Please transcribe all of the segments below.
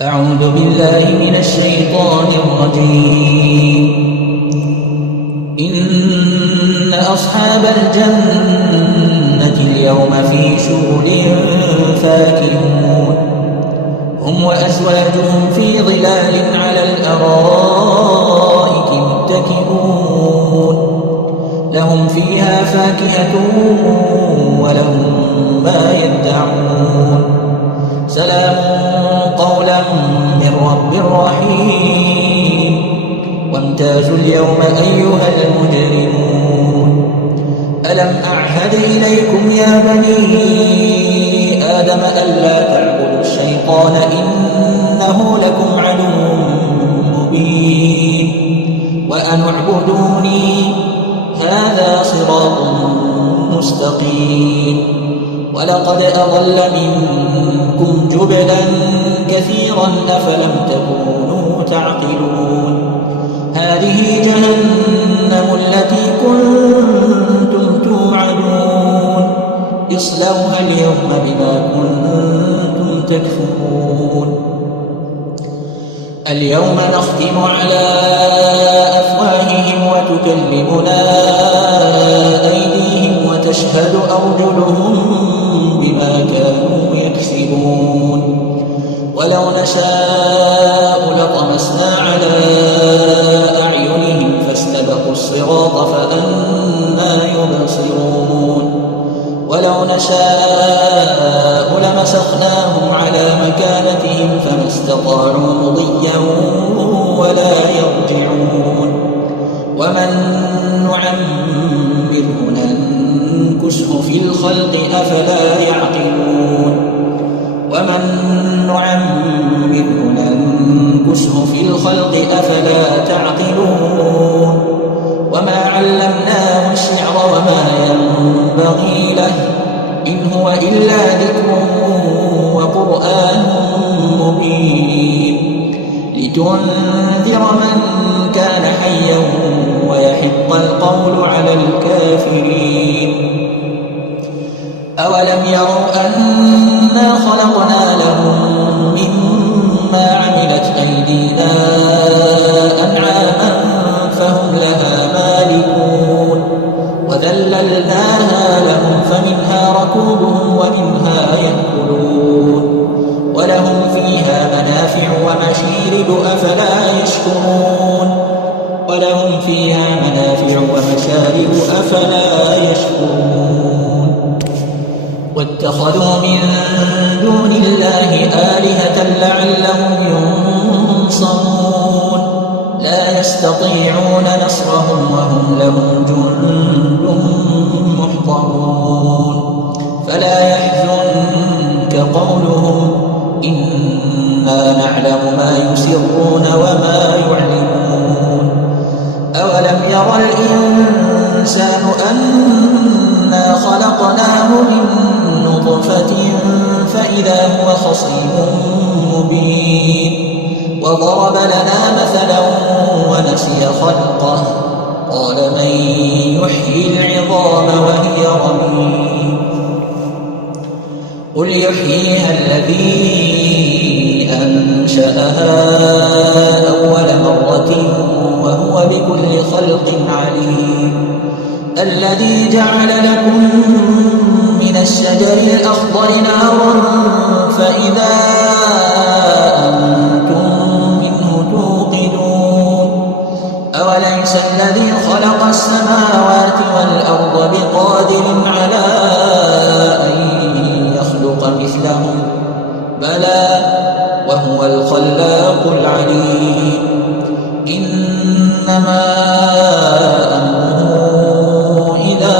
أعوذ بالله من الشيطان الرجيم. إن أصحاب الجنة اليوم في شغل فاكهون هم وأزواجهم في ظلال على الأرائك متكئون لهم فيها فاكهة ولهم ما يدعون سلام قولا من رب رحيم وامتازوا اليوم أيها المجرمون ألم أعهد إليكم يا بني آدم ألا تعبدوا الشيطان إنه لكم عدو مبين وأن اعبدوني هذا صراط مستقيم ولقد أضل منكم جبلا كثيرا أفلم تكونوا تعقلون هذه جهنم التي كنتم توعدون اصلوها اليوم بما كنتم تكفرون اليوم نختم على أفواههم وتكلمنا أيديهم وتشهد أرجلهم بما كانوا يكسبون ولو نشاء لطمسنا على أعينهم فاستبقوا الصراط فأنى يبصرون ولو نشاء لمسخناهم على مكانتهم فما استطاعوا مضيا ولا يرجعون ومن نعمره ننكسه في الخلق أفلا يعقلون ومن نعمره ننكسه في الخلق أفلا تعقلون وما علمناه الشعر وما ينبغي له إن هو إلا ذكر وقرآن مبين لتنذر من كان حيا ويحق القول على الكافرين أولم يروا أنا خلقنا لهم مما عملت أيدينا أنعاما فهم لها مالكون وذللناها لهم فمنها ركوبهم ومنها يأكلون ولهم فيها منافع ومشارب أفلا يشكرون ولهم فيها منافع ومشارب أفلا يشكرون واتخذوا من دون الله آلهة لعلهم ينصرون لا يستطيعون نصرهم وهم لهم جند محضرون فلا يحزنك قولهم إنا نعلم ما يسرون وما يعلنون أولم ير الإنسان أنا خلقناه من نطفة فإذا هو خصيم مبين وضرب لنا مثلا ونسي خلقه قال من يحيي العظام وهي رميم قل يحييها الذي أنشأها أول مرة وهو بكل خلق عليم الذي جعل لكم من الشجر الأخضر نارا فإذا أنتم منه توقدون أوليس الذي خلق السماوات والأرض بقادر على أن يخلق مثلهم بلى وهو الخلاق العليم إنما أمره إذا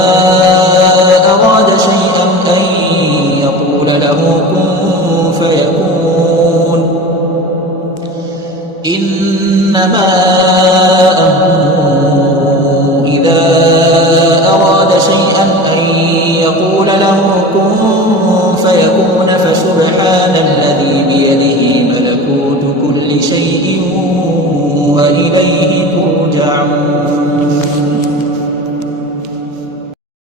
أراد شيئا أن يقول له كن فيكون إنما أمره إذا أراد شيئا أن يقول له كن فيكون فسبحان الذي بيده ملكوت كل شيء